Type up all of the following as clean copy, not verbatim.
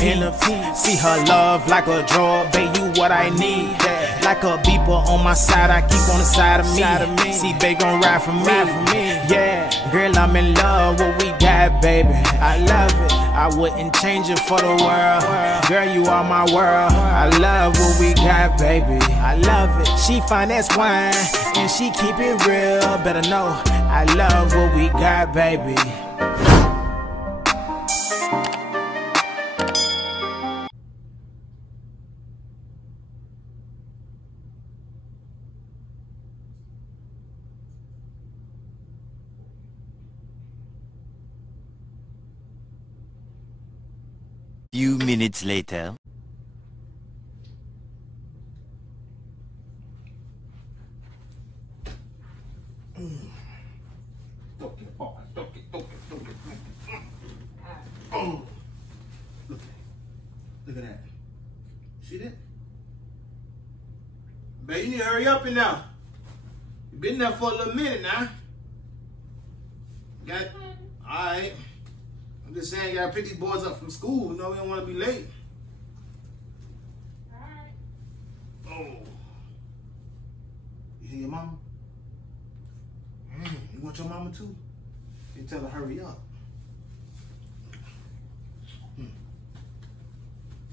inner peace. See her love like a drug, babe, you what I need. Like a beeper on my side, I keep on the side of me. See, babe gon' ride for me. Yeah, girl, I'm in love, what we got, baby. I love it, I wouldn't change it for the world. Girl, you are my world. I love what we got, baby. I love it. She fine as wine, and she keep it real. Better know, I love what we got, baby. Few minutes later. Look at that. See that? Babe, you need to hurry up in there. You been there for a little minute now. Alright. I'm just saying, you gotta pick these boys up from school. You know, we don't want to be late. Alright. Oh. You hear your mama? You want your mama too? You tell her hurry up.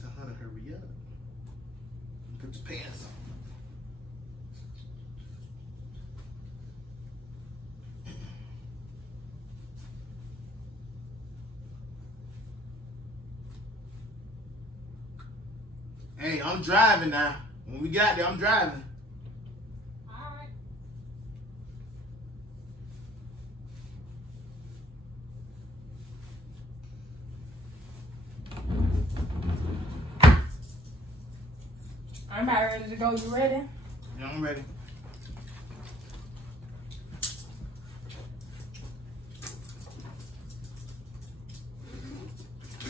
Tell her to hurry up. Put your pants on. Hey, I'm driving now. When we got there, I'm driving. Alright. I'm about ready to go. You ready? Yeah, I'm ready.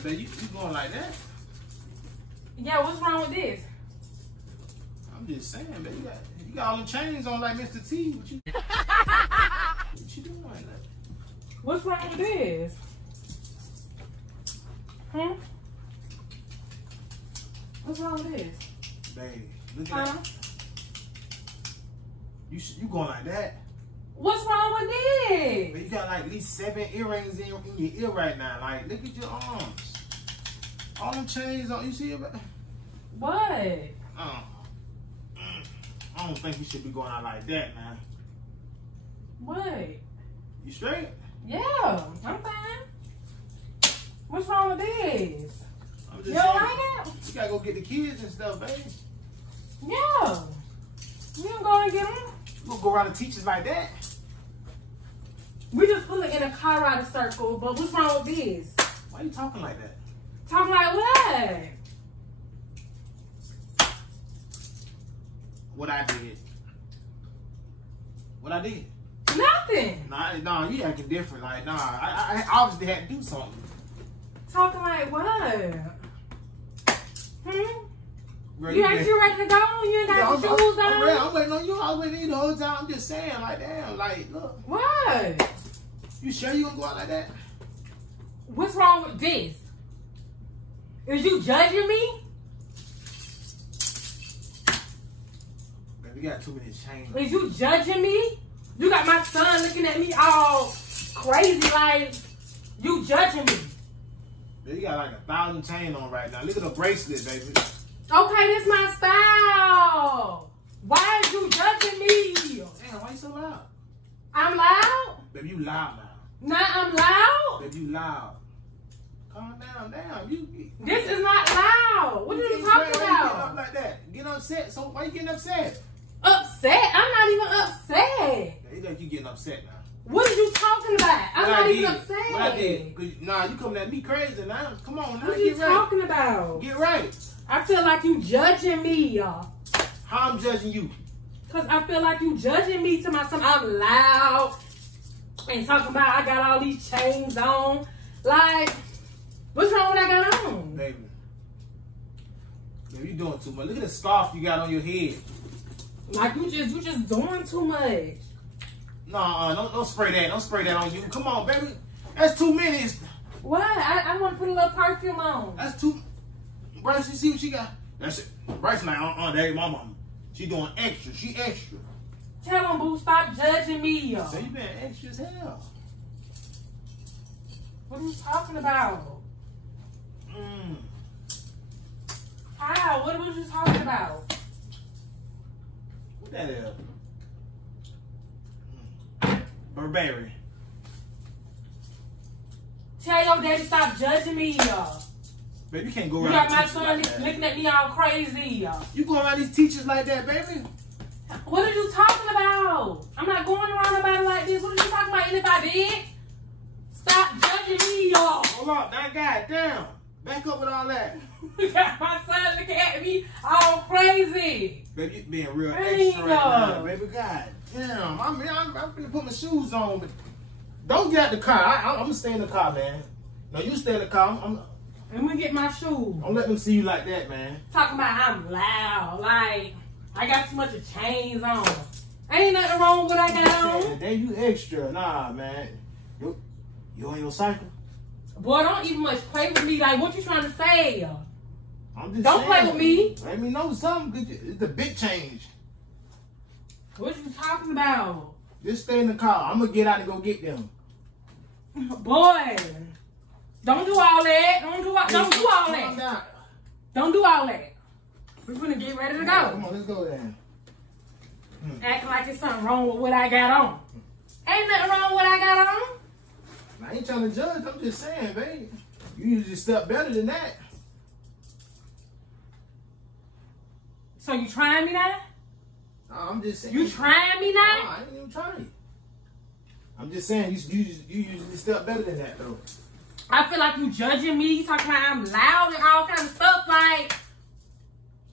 Babe, you going like that? Yeah, what's wrong with this? I'm just saying, babe, you got all the chains on like Mr. T. What you doing like that? What's wrong with this? Huh? What's wrong with this? Babe, look at that. You going like that? What's wrong with this? But you got like at least 7 earrings in your ear right now. Like, look at your arms. All them chains on. You see it? What? I don't think you should be going out like that, man. What? You straight? Yeah, I'm fine. What's wrong with this? I'm just You saying, alright now? you gotta go get the kids and stuff, babe. Yeah. You can go and get them. You gonna go around the teachers like that? We just pulling in a car ride circle, but what's wrong with this? Why you talking like that? Talking like what? What I did. What I did? Nothing. Nah, you acting different. Like, nah, I obviously had to do something. Talking like what? Bro, You ain't you ready to go? You ain't got your shoes on? I'm waiting on you. I was waiting on you the whole time. I'm just saying, like, damn, like, look. What? You sure you gonna go out like that? What's wrong with this? Is you judging me? Man, we got too many chains. Is you judging me? You got my son looking at me all crazy like you judging me. Man, you got like 1,000 chains on right now. Look at the bracelet, baby. Okay, this my style. Why is you judging me? Damn, why you so loud? I'm loud? Baby, you loud now. Nah, I'm loud? Baby, you loud. Calm down, This is not loud. What are you talking Why you getting about? up like that? Get upset. So why you getting upset? Upset? I'm not even upset. You think you getting upset now? What are you talking about? I'm not even upset. What I did? Nah, you coming at me crazy now. Come on, now. What are you talking about? Get right. I feel like you judging me, y'all. How I'm judging you? Because I feel like you judging me to myself. I'm loud and talking about I got all these chains on. Like, what's wrong with what I got on? Baby, you doing too much. Look at the scarf you got on your head. Like, you just doing too much. Nah, don't spray that. Don't spray that on you. Come on, baby. That's 2 minutes. What? I want to put a little perfume on. That's too. Bryce, you see what she got? That's it. Bryce like, that ain't my mama. She doing extra. She extra. Tell him, boo, stop judging me. So you been extra as hell. What are you talking about? How? What was you talking about? What that is? Burberry. Tell your daddy stop judging me. Baby, you can't go You around got my teachers son like that. looking at me all crazy. You go around these teachers like that, baby? What are you talking about? I'm not going around nobody like this. What are you talking about? And if I did, stop judging me, y'all. Hold up, now goddamn. Back up with all that. You got my son looking at me all crazy. Baby, you being real Dang, extra right now, baby. God damn. I'm finna put my shoes on, but don't get out the car. I'm gonna stay in the car, man. No, you stay in the car. Let me get my shoes. Don't let them see you like that, man. Talking about I'm loud. Like, I got too much of chains on. Ain't nothing wrong with what I got on. Then you extra. Nah, man. You on your cycle? Boy, don't even much play with me. Like, what you trying to say? I'm just Don't saying, play with me. Let me know something. It's a big change. What you talking about? Just stay in the car. I'm gonna get out and go get them. Boy, don't do all that. Don't do all Calm that. down. Don't do all that. We're gonna get ready to go. Come on, let's go then. Acting like there's something wrong with what I got on. Ain't nothing wrong with what I got on. I ain't trying to judge. I'm just saying, babe. You usually step better than that. So you trying me now? Nah, I'm just saying. You trying me Nah, now? I ain't even trying. I'm just saying, you usually step better than that, though. I feel like you judging me. You talking about I'm loud and all kind of stuff. Like,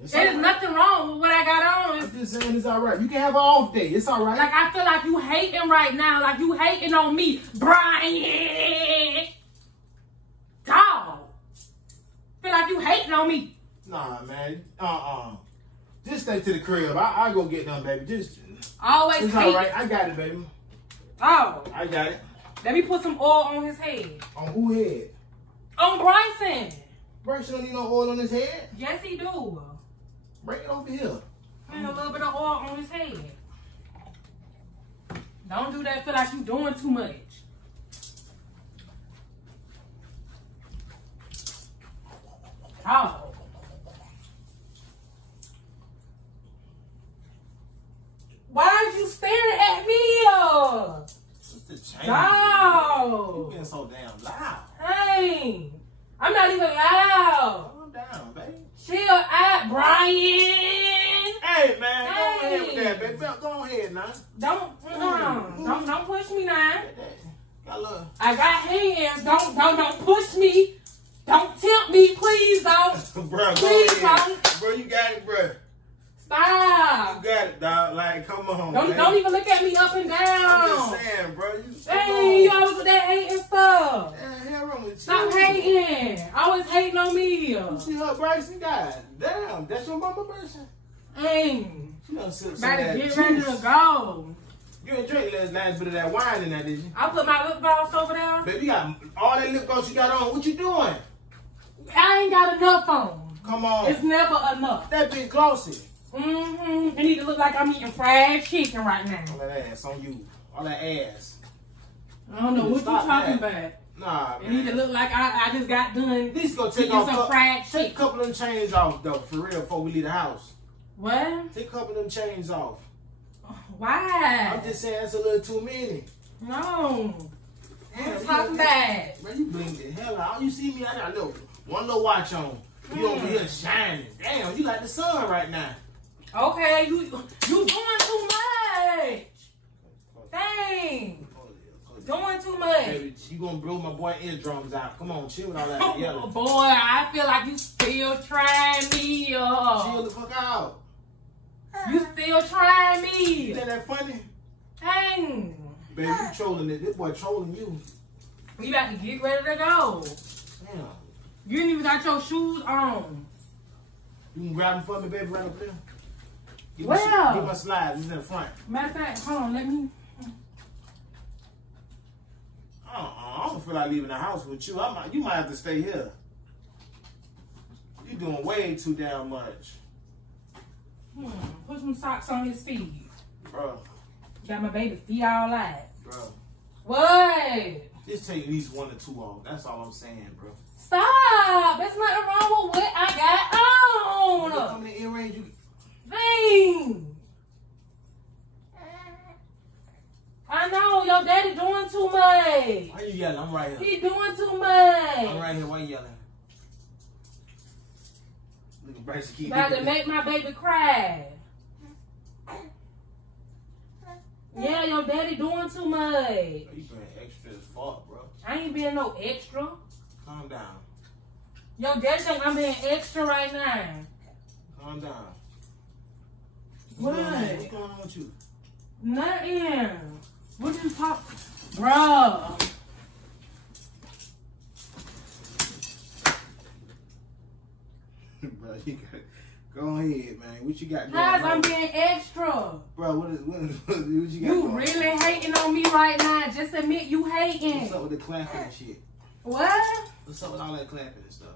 there's nothing wrong with what I got on. I'm just saying it's all right. You can have an off day. It's all right. Like, I feel like you hating right now. Like, you hating on me. Brian! Dog! Feel like you hating on me. Nah, man. Just stay to the crib. I go get them, baby. Always It's hate. all right. I got it, baby. Oh, I got it. let me put some oil on his head. On who head? On Bryson. Bryce don't need no oil on his head. Yes, he do. Bring it over here. And a little bit of oil on his head. Don't do that. Feel like you doing too much. Oh. Why are you staring at me? What's the change? No. You getting so damn loud. Hey. I'm not even loud. Calm down, baby. Chill out, Brian. Hey, man. Go ahead with Hey. that, baby. Go ahead now. Don't push me now. Got a little. I got hands. Don't push me. Don't tempt me, please. Don't. Bro, go Please ahead. don't. Bro, you got it, bro. Stop. You got it, dog. Like, come on, Don't even look at me up and I'm down. just saying, bro. Hey, you always with that hating stuff. Yeah, hell wrong with you. Stop hating. Always hating on me. You see her, Bryson? God damn, that's your mama, Bryson? Hey, She done sipped some about of to that get ready to juice. go. You ain't drink last bit of that wine in that, did you? I put my lip gloss over there. Baby, you got all that lip gloss you got on. What you doing? I ain't got enough on. Come on. It's never enough. That bitch glossy. It need to look like I'm eating fried chicken right now. All that ass on you. All that ass. I don't know what you Stop talking that. about. Nah, It need to man. look like I just got done At least go take eating off some fried Take a chicken. couple of them chains off, though, for real, before we leave the house. What? Take a couple of them chains off. Why? I'm just saying that's a little too many. No. Damn, I'm you talking got- bad. Bro, you blink the hell out. You see me? I got one little watch on. You over here shining. Damn, you like the sun right now. Okay, you doing too much. Dang. Doing too much. Baby, you gonna blow my boy eardrums out. Come on, chill with all that Oh, yelling. boy, I feel like you still trying me. Chill the fuck out. You still trying me. Isn't that funny? Dang. Baby, you trolling it. This boy trolling you. We about to get ready to go. Damn. You ain't even got your shoes on. You can grab them for me, baby, right up there. Get Where? my slides. It's in the front. Matter of fact, hold on, let me. I don't feel like leaving the house with you. You might have to stay here. You doing way too damn much. Put some socks on his feet. Bro. Got my baby feet all out. Bro. What? Just take at least 1 or 2 off. That's all I'm saying, bro. Stop. There's nothing wrong with what I got on. When you come in the earrings, you... Dang. I know, your daddy doing too much. Why you yelling? I'm right here. He doing too much. I'm right here. Why you yelling? Look at Bryce keep About to make my baby cry. Yeah, your daddy doing too much. Bro, you being extra as fuck, bro. I ain't being no extra. Calm down. Your daddy think I'm being extra right now. Calm down. What? What's going on with you? Nothing. What you talk, bro? Bro, you got go ahead, man. What you got going Guys, on? I'm being extra. Bro, what you got You going on? really hating on me right now. Just admit you hating. What's up with the clapping and shit? What? What's up with all that clapping and stuff?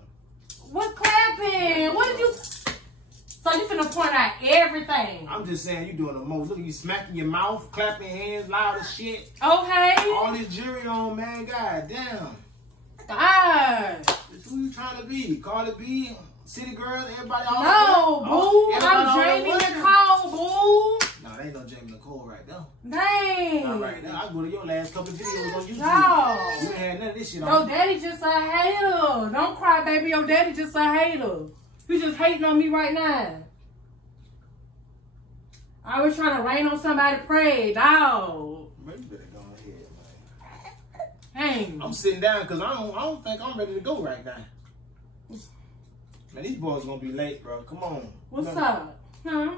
What clapping? What did you? So you finna point out everything? I'm just saying you doing the most. Look at you smacking your mouth, clapping your hands loud as shit. Okay. All this jewelry on, man. God damn. God. Who you trying to be? Cardi B? City girls? Everybody all No, boo. everybody I'm all Jamie that Nicole, boo. No, they ain't no Jamie Nicole right now. Dang. Not right now. I go to your last couple of videos on YouTube. No. You ain't had none of this shit Your on. daddy just a hater. Don't cry, baby. Your daddy just a hater. You just hating on me right now. I was trying to rain on somebody's parade, dog. Man, you better go ahead, man. Hey. I'm sitting down because I don't think I'm ready to go right now. Man, these boys gonna be late, bro. Come on. What's up? Huh?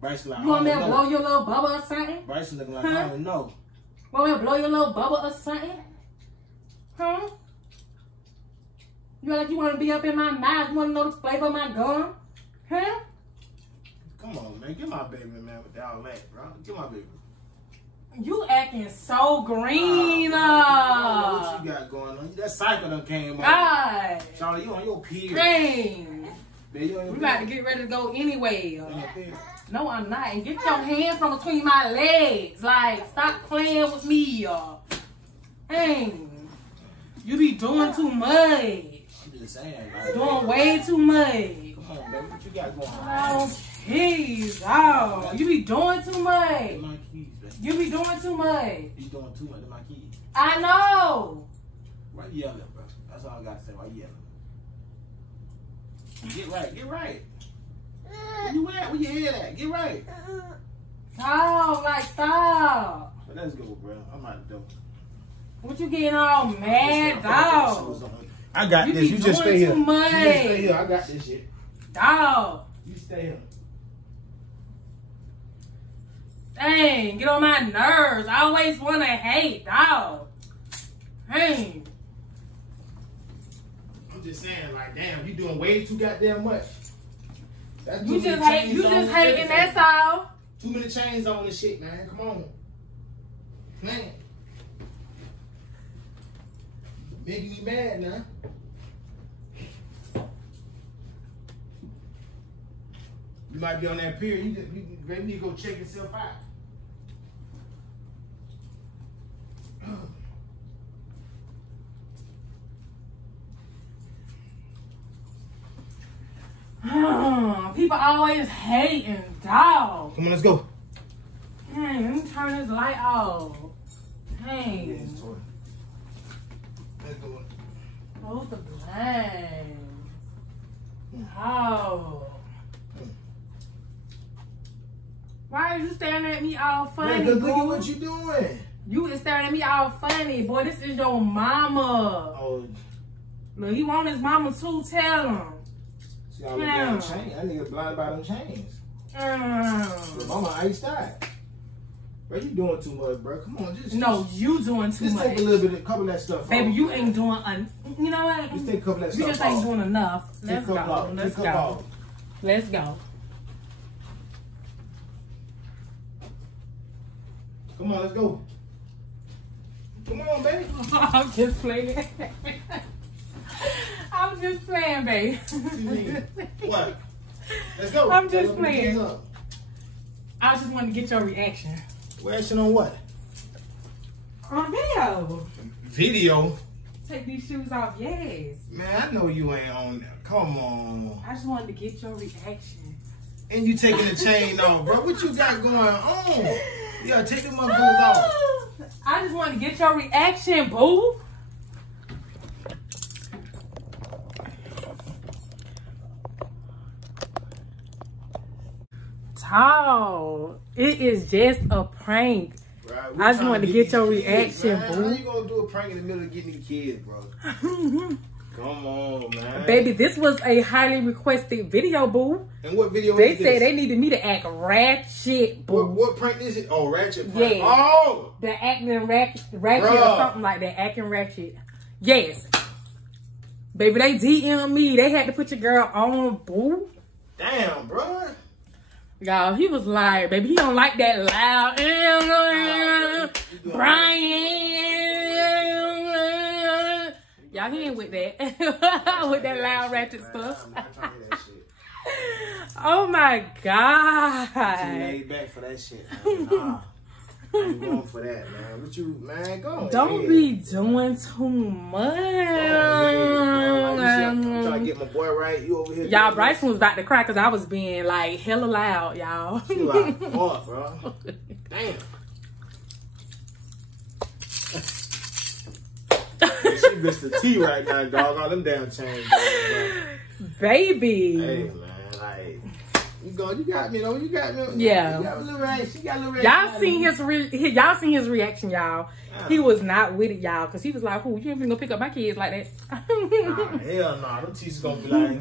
Bryce like, You want me I to don't blow know. your little bubble or something? Bryce looking like, Huh? I don't know. Want me to blow your little bubble or something? Huh? You like you want to be up in my mouth? You want to know the flavor of my gum? Huh? Come on, man. Get my baby, man, with all that, bro. Get my baby. You acting so green. I don't know what you got going on. That cycle done came on. God. Charlie, you on your period. Dang. Man, you on your We about to period. get ready to go anyway. You on your period. No, I'm not. And get your hands from between my legs. Like, stop playing with me. Dang. You be doing too much. I'm just saying, like, Doing way too much. come on, baby. What you got going on? Oh, jeez. Oh, you be doing too much. Get my keys, baby. You be doing too much. You doing too much to my keys. I know. Why you yelling, bro? That's all I got to say. Why you yelling? Get right. Get right. Where you at? Where your head at? Get right. Oh, like, stop. But let's go, bro. I'm out the door. What you getting all mad, dog? I got You this. be You just doing stay here. too much. You just stay here. I got this shit. Dog. You stay here. Dang, get on my nerves. I always want to hate, dog. Dang. I'm just saying, like, damn, you doing way too goddamn much. That's You too just many hate. chains You on just and hating. everything. That's all. Too many chains on this shit, man. Come on. Man. Making me mad now. You might be on that period. You maybe need to go check yourself out. People always hating, dog. Come on, let's go. Dang, let me turn this light off. Dang. Let's go. Close the blinds. Oh. Why are you staring at me all funny, Man, look at boo? what you doing. You is staring at me all funny, boy. This is your mama. Oh, Look, he want his mama too. Tell him. see all the damn chains. That nigga blind by them chains. Your mama iced out. Bro, you doing too much, bro. Come on, just No, you doing too just much. take a little bit, a couple of that stuff. Baby, off. you ain't doing you know what? Just take a couple of that You stuff. just ain't off. doing enough. Take Let's a couple go. off. Let's Take a couple go. off. Let's go. Come on, let's go. Come on, baby. I'm just playing. I I'm just playing, babe. What you mean? What? Let's go. I'm just Let's playing. up. I just wanted to get your reaction. Reaction on what? On video. Video? Take these shoes off, yes. Man, I know you ain't on there. Come on. I just wanted to get your reaction. And you taking the chain off, bro. What you got going on? Yeah, take the motherfuckers off. I just wanted to get your reaction, boo. Dog, it is just a prank. Right, I just wanted to get your reaction, man. boo. How you gonna do a prank in the middle of getting these kids, bro? Come on, man. Baby, this was a highly requested video, boo. And what video They is said this? they needed me to act ratchet, boo. What prank is it? Oh, Ratchet prank. Yeah. Oh! The acting ratchet or Bruh. something like that. Acting ratchet. Yes. Baby, they DM me. They had to put your girl on, boo. Damn, bro. Y'all, he was lying, baby. He don't like that loud. Brian. Y'all, he ain't with that. With that loud ratchet stuff. I'm not trying to hear that shit. Oh my God. Too laid back for that shit, man. Nah. I ain't going for that, man. What you, man, go Don't ahead. be doing too much. I'm trying to get my boy right. You over here. Y'all, Bryson was about to cry because I was being like hella loud, y'all. You out fuck, bro. Damn. She missed the T right now, dog. All them damn chains, Baby. Hey, man, like, you got me, though. You got me. Yeah. You got a little reaction. She got a little reaction. Y'all seen his reaction, y'all. He was not with it, y'all, because he was like, "Who? You ain't gonna pick up my kids like that." Nah, hell nah. Them teachers gonna be like,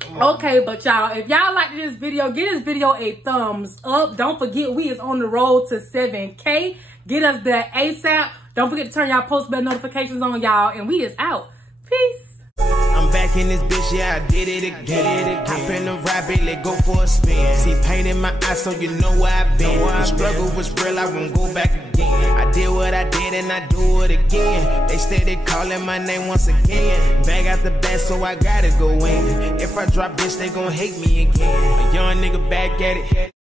come on. Okay, but y'all, if y'all like this video, give this video a thumbs up. Don't forget, we is on the road to 7K. Get us there ASAP. Don't forget to turn y'all post bell notifications on, y'all, and we is out. Peace. I'm back in this bitch, yeah, I did it again. Hop in the Ratchet, let go for a spin. See pain in my eyes, so you know where I've been. The struggle was real, I won't go back again. I did what I did and I do it again. They steady calling my name once again. Bag out the bag, so I gotta go in. If I drop this, they gon' hate me again. A young nigga back at it.